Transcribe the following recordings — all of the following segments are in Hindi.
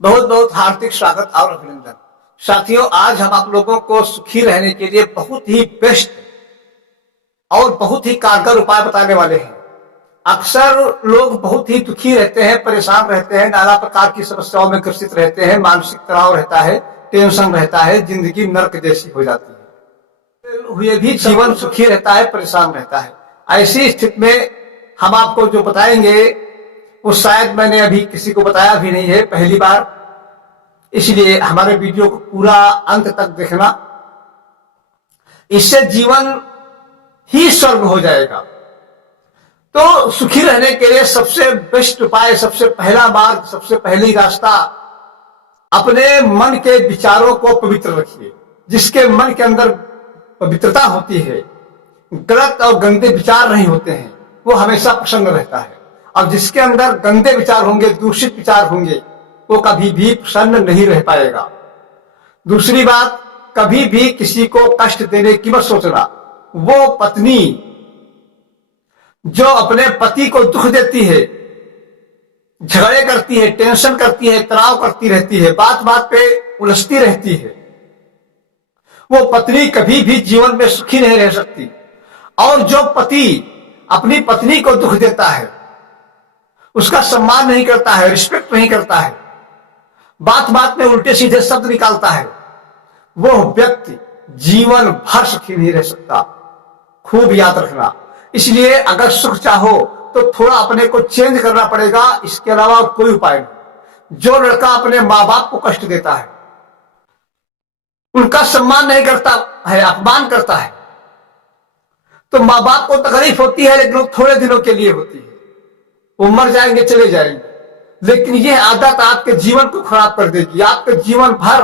बहुत बहुत हार्दिक स्वागत और अभिनंदन। साथियों, आज हम आप लोगों को सुखी रहने के लिए बहुत ही बेस्ट और बहुत ही कारगर उपाय बताने वाले हैं। अक्सर लोग बहुत ही दुखी रहते हैं, परेशान रहते हैं, नाना प्रकार की समस्याओं में ग्रसित रहते हैं, मानसिक तनाव रहता है, टेंशन रहता है, जिंदगी नर्क जैसी हो जाती है, हुए भी जीवन सुखी रहता है, परेशान रहता है। ऐसी स्थिति में हम आपको जो बताएंगे वो शायद मैंने अभी किसी को बताया भी नहीं है, पहली बार, इसलिए हमारे वीडियो को पूरा अंत तक देखना। इससे जीवन ही स्वर्ग हो जाएगा। तो सुखी रहने के लिए सबसे बेस्ट उपाय, सबसे पहला मार्ग, सबसे पहली रास्ता, अपने मन के विचारों को पवित्र रखिए। जिसके मन के अंदर पवित्रता होती है, गलत और गंदे विचार नहीं होते हैं, वो हमेशा प्रसन्न रहता है। और जिसके अंदर गंदे विचार होंगे, दूषित विचार होंगे, वो कभी भी प्रसन्न नहीं रह पाएगा। दूसरी बात, कभी भी किसी को कष्ट देने की मत सोचना। वो पत्नी जो अपने पति को दुख देती है, झगड़े करती है, टेंशन करती है, तनाव करती रहती है, बात बात पे उलझती रहती है, वो पत्नी कभी भी जीवन में सुखी नहीं रह सकती। और जो पति अपनी पत्नी को दुख देता है, उसका सम्मान नहीं करता है, रिस्पेक्ट नहीं करता है, बात बात में उल्टे सीधे शब्द निकालता है, वो व्यक्ति जीवन भर सुखी नहीं रह सकता। खूब याद रखना। इसलिए अगर सुख चाहो तो थोड़ा अपने को चेंज करना पड़ेगा, इसके अलावा कोई उपाय नहीं। जो लड़का अपने माँ बाप को कष्ट देता है, उनका सम्मान नहीं करता है, अपमान करता है, तो माँ बाप को तकलीफ होती है, लेकिन वो थोड़े दिनों के लिए होती है, वो मर जाएंगे, चले जाएंगे। लेकिन यह आदत आपके जीवन को खराब कर देगी, आपके जीवन भर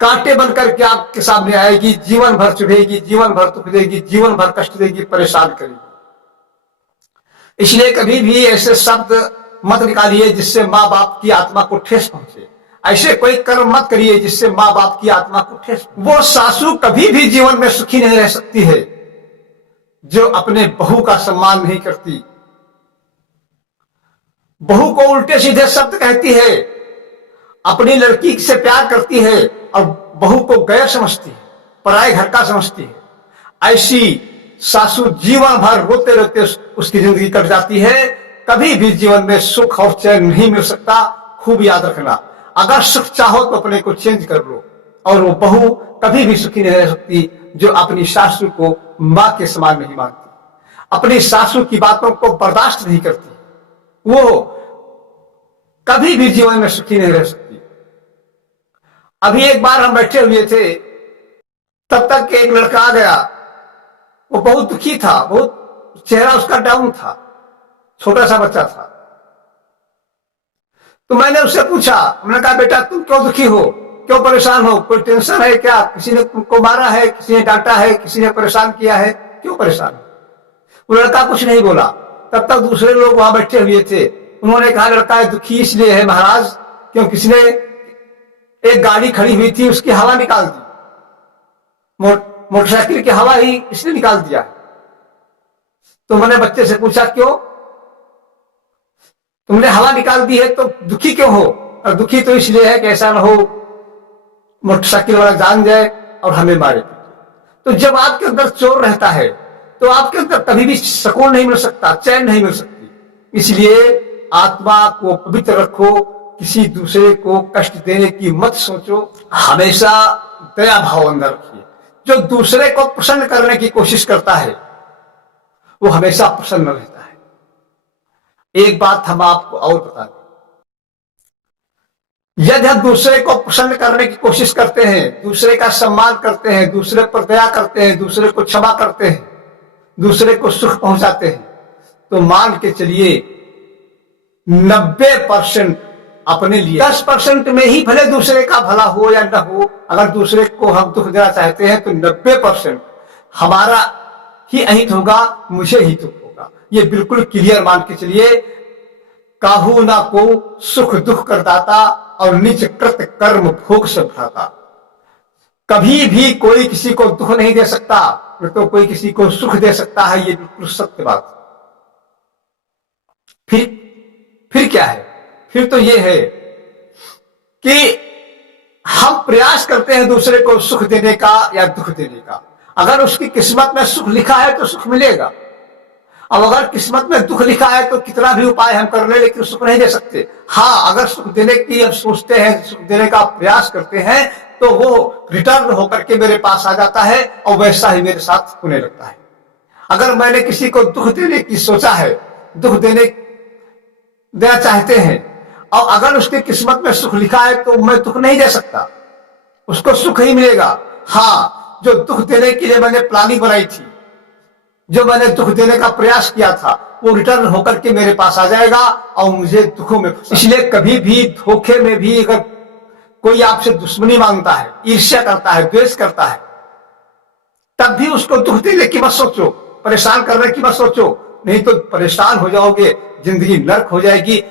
कांटे बनकर के आपके सामने आएगी, जीवन भर चुभेगी, जीवन भर दुख देगी, जीवन भर कष्ट देगी, परेशान करेगी। इसलिए कभी भी ऐसे शब्द मत निकालिए जिससे माँ बाप की आत्मा को ठेस पहुंचे। ऐसे कोई कर्म मत करिए जिससे माँ बाप की आत्मा को ठेस। वो सासू कभी भी जीवन में सुखी नहीं रह सकती है जो अपने बहू का सम्मान नहीं करती, बहू को उल्टे सीधे शब्द कहती है, अपनी लड़की से प्यार करती है और बहू को गैर समझती है, पराये घर का समझती है। ऐसी सासू जीवन भर रोते रोते उसकी जिंदगी कट जाती है। कभी भी जीवन में सुख और चैन नहीं मिल सकता। खूब याद रखना। अगर सुख चाहो तो अपने को चेंज कर लो। और वो बहू कभी भी सुखी नहीं रह सकती जो अपनी सासू को मां के समान नहीं मानती, अपनी सासू की बातों को बर्दाश्त नहीं करती, वो कभी भी जीवन में सुखी नहीं रह सकती। अभी एक बार हम बैठे हुए थे, तब तक एक लड़का आ गया। वो बहुत दुखी था, बहुत चेहरा उसका डाउन था, छोटा सा बच्चा था। तो मैंने उससे पूछा, मैंने कहा, बेटा तुम क्यों दुखी हो, क्यों परेशान हो, कोई टेंशन है क्या, किसी ने तुमको मारा है, किसी ने डांटा है, किसी ने परेशान किया है, क्यों परेशान हो? वो लड़का कुछ नहीं बोला। तब तक दूसरे लोग वहां बैठे हुए थे। उन्होंने कहा, लड़का दुखी इसलिए है महाराज क्यों किसी ने एक गाड़ी खड़ी हुई थी, उसकी हवा निकाल दी, मोटरसाइकिल की हवा ही इसने निकाल दिया। तो मैंने बच्चे से पूछा, क्यों तुमने हवा निकाल दी है तो दुखी क्यों हो? और दुखी तो इसलिए है कि ऐसा ना हो मोटरसाइकिल वाला जान जाए और हमें मारे। तो जब आपके अंदर चोर रहता है तो आपके अंदर कभी भी सुकून नहीं मिल सकता, चैन नहीं मिल सकती। इसलिए आत्मा को पवित्र रखो, किसी दूसरे को कष्ट देने की मत सोचो। हमेशा दया भाव अंदर रखिए। जो दूसरे को प्रसन्न करने की कोशिश करता है वो हमेशा प्रसन्न रहता है। एक बात हम आपको और बता दें, यदि हम दूसरे को प्रसन्न करने की कोशिश करते हैं, दूसरे का सम्मान करते हैं, दूसरे पर दया करते हैं, दूसरे को क्षमा करते हैं, दूसरे को सुख पहुंचाते हैं, तो मान के चलिए 90% अपने लिए, 10% में ही भले दूसरे का भला हो या न हो। अगर दूसरे को हम दुख देना चाहते हैं तो 90% हमारा ही अहित होगा, मुझे ही दुख होगा। ये बिल्कुल क्लियर मान के चलिए। काहू ना को सुख दुख करदाता और निज कृत कर्म भोग से भ्राता। कभी भी कोई किसी को दुख नहीं दे सकता, तो कोई किसी को सुख दे सकता है। ये बिल्कुल सत्य बात। फिर क्या है? फिर तो ये है कि हम प्रयास करते हैं दूसरे को सुख देने का या दुख देने का। अगर उसकी किस्मत में सुख लिखा है तो सुख मिलेगा, अब अगर किस्मत में दुख लिखा है तो कितना भी उपाय हम कर ले लेकिन सुख नहीं दे सकते। हाँ, अगर सुख देने की हम सोचते हैं, सुख देने का प्रयास करते हैं तो वो रिटर्न होकर के मेरे पास आ जाता है और वैसा ही मेरे साथ होने लगता है। अगर मैंने किसी को दुख देने की सोचा है, दुख देना चाहते हैं और अगर उसकी किस्मत में सुख लिखा है तो मैं दुख नहीं दे सकता, उसको सुख ही मिलेगा। हाँ, जो दुख देने के लिए मैंने प्लानिंग बनाई थी, जो मैंने दुख देने का प्रयास किया था, वो रिटर्न होकर के मेरे पास आ जाएगा और मुझे दुखों में। इसलिए कभी भी धोखे में भी अगर कोई आपसे दुश्मनी मांगता है, ईर्ष्या करता है, द्वेष करता है, तब भी उसको दुख देने की मत सोचो, परेशान करने की मत सोचो, नहीं तो परेशान हो जाओगे, जिंदगी नर्क हो जाएगी।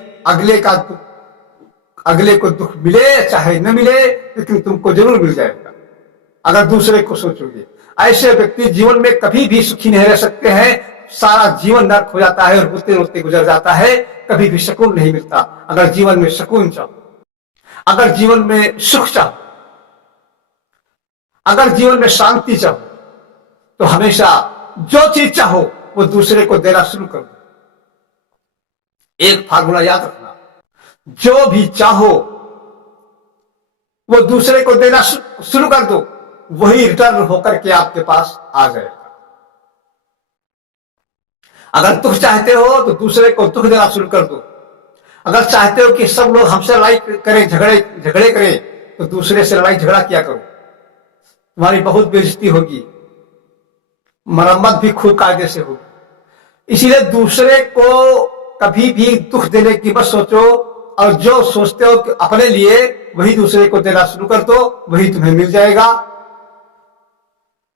अगले को दुख मिले चाहे न मिले, लेकिन तुमको जरूर मिल जाएगा अगर दूसरे को सोचोगे। ऐसे व्यक्ति जीवन में कभी भी सुखी नहीं रह सकते हैं, सारा जीवन नर्क हो जाता है और रोते रोते गुजर जाता है, कभी भी सुकून नहीं मिलता। अगर जीवन में सुकून चाहो, अगर जीवन में सुख चाहो, अगर जीवन में शांति चाहो, तो हमेशा जो चीज चाहो वो दूसरे को देना शुरू कर दो। एक फार्मूला याद रखना, जो भी चाहो वो दूसरे को देना शुरू कर दो, वही रिटर्न होकर के आपके पास आ जाएगा। अगर दुख चाहते हो तो दूसरे को दुख देना शुरू कर दो। अगर चाहते हो कि सब लोग हमसे लड़ाई करें, झगड़े करें, तो दूसरे से लड़ाई झगड़ा किया करो, तुम्हारी बहुत बेइज्जती होगी, मरम्मत भी खूब कायदे से होगी। इसीलिए दूसरे को कभी भी दुख देने की मत सोचो, और जो सोचते हो कि अपने लिए, वही दूसरे को देना शुरू कर दो, वही तुम्हें मिल जाएगा।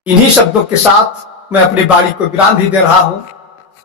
इन्हीं शब्दों के साथ मैं अपनी वाणी को विराम भी दे रहा हूं।